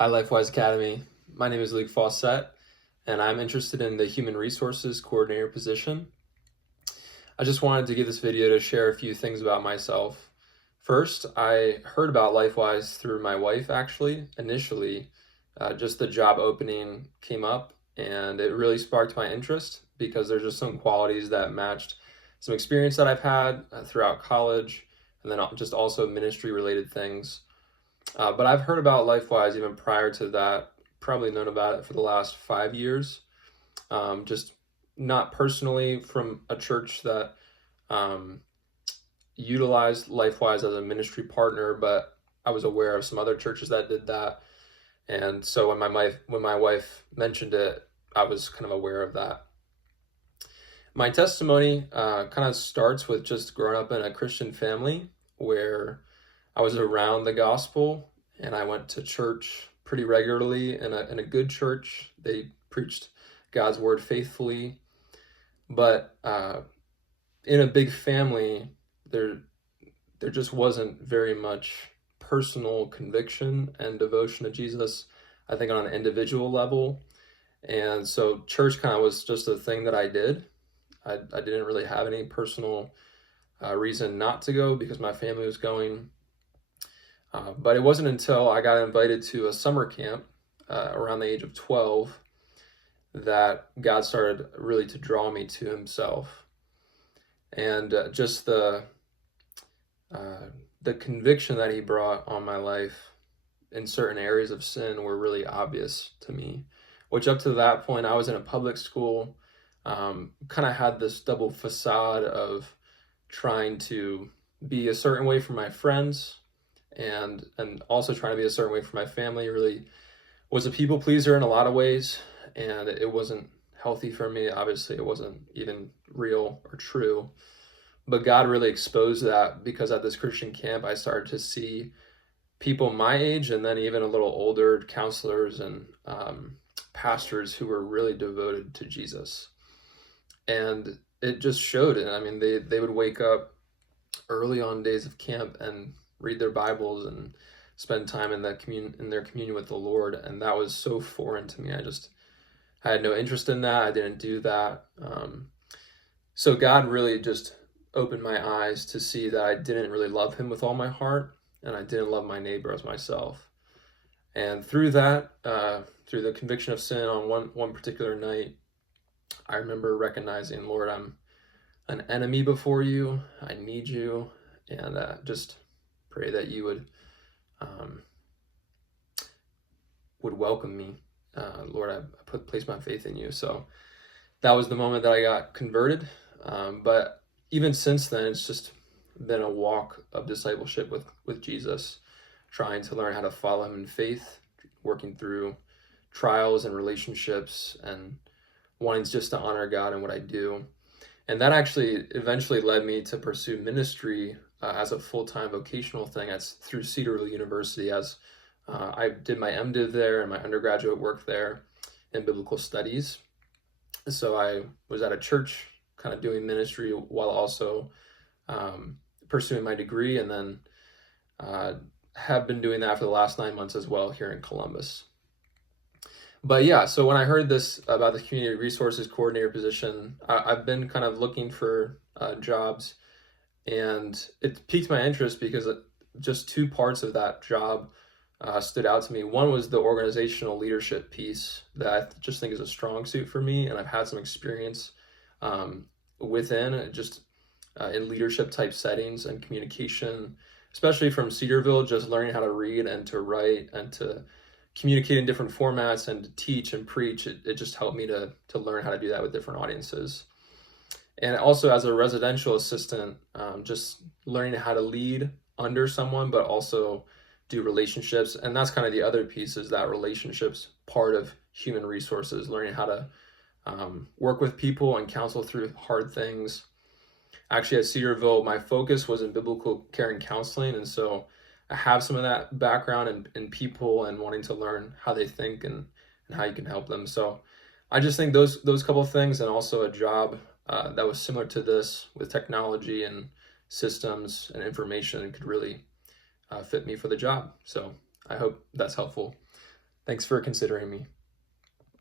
Hi, LifeWise Academy. My name is Luke Fawcett, and I'm interested in the Human Resources Coordinator position. I just wanted to give this video to share a few things about myself. First, I heard about LifeWise through my wife, actually. Initially, just the job opening came up, and it really sparked my interest because there's just some qualities that matched some experience that I've had throughout college, and then just also ministry-related things. But I've heard about LifeWise even prior to that, probably known about it for the last 5 years. Just not personally from a church that um, utilized LifeWise as a ministry partner, but I was aware of some other churches that did that. And so when my wife mentioned it, I was kind of aware of that. My testimony kind of starts with just growing up in a Christian family where I was around the gospel and I went to church pretty regularly in a good church. They preached God's word faithfully, but in a big family, there just wasn't very much personal conviction and devotion to Jesus, I think on an individual level. And so church kind of was just a thing that I did. I didn't really have any personal reason not to go because my family was going. But it wasn't until I got invited to a summer camp around the age of 12 that God started really to draw me to himself. And just the conviction that he brought on my life in certain areas of sin were really obvious to me, which up to that point, I was in a public school, kind of had this double facade of trying to be a certain way for my friends and also trying to be a certain way for my family. Really was a people pleaser in a lot of ways, and it wasn't healthy for me. Obviously, it wasn't even real or true. But God really exposed that because at this Christian camp, I started to see people my age and then even a little older counselors and pastors who were really devoted to Jesus. And it just showed it. I mean, they would wake up early on days of camp and read their Bibles and spend time in their communion with the Lord. And that was so foreign to me. I had no interest in that. I didn't do that. So God really just opened my eyes to see that I didn't really love him with all my heart, and I didn't love my neighbor as myself. And through that, through the conviction of sin on one particular night, I remember recognizing, Lord, I'm an enemy before you. I need you, and just pray that you would welcome me. Lord, I place my faith in you. So that was the moment that I got converted. But even since then, it's just been a walk of discipleship with Jesus, trying to learn how to follow him in faith, working through trials and relationships, and wanting just to honor God in what I do. And that actually eventually led me to pursue ministry as a full-time vocational thing. That's through Cedarville University, as I did my MDiv there and my undergraduate work there in biblical studies. So I was at a church kind of doing ministry while also pursuing my degree, and then have been doing that for the last 9 months as well here in Columbus. But yeah, so when I heard this about the community resources coordinator position, I've been kind of looking for jobs, and it piqued my interest because just two parts of that job stood out to me. One was the organizational leadership piece that I just think is a strong suit for me, and I've had some experience within just in leadership type settings and communication, especially from Cedarville, just learning how to read and to write and to communicate in different formats and to teach and preach. It just helped me to learn how to do that with different audiences. And also as a residential assistant, just learning how to lead under someone, but also do relationships. And that's kind of the other piece, is that relationships part of human resources, learning how to work with people and counsel through hard things. Actually, at Cedarville, my focus was in biblical care and counseling, and so I have some of that background in people and wanting to learn how they think and how you can help them. So I just think those couple of things, and also a job that was similar to this with technology and systems and information, could really fit me for the job. So I hope that's helpful. Thanks for considering me.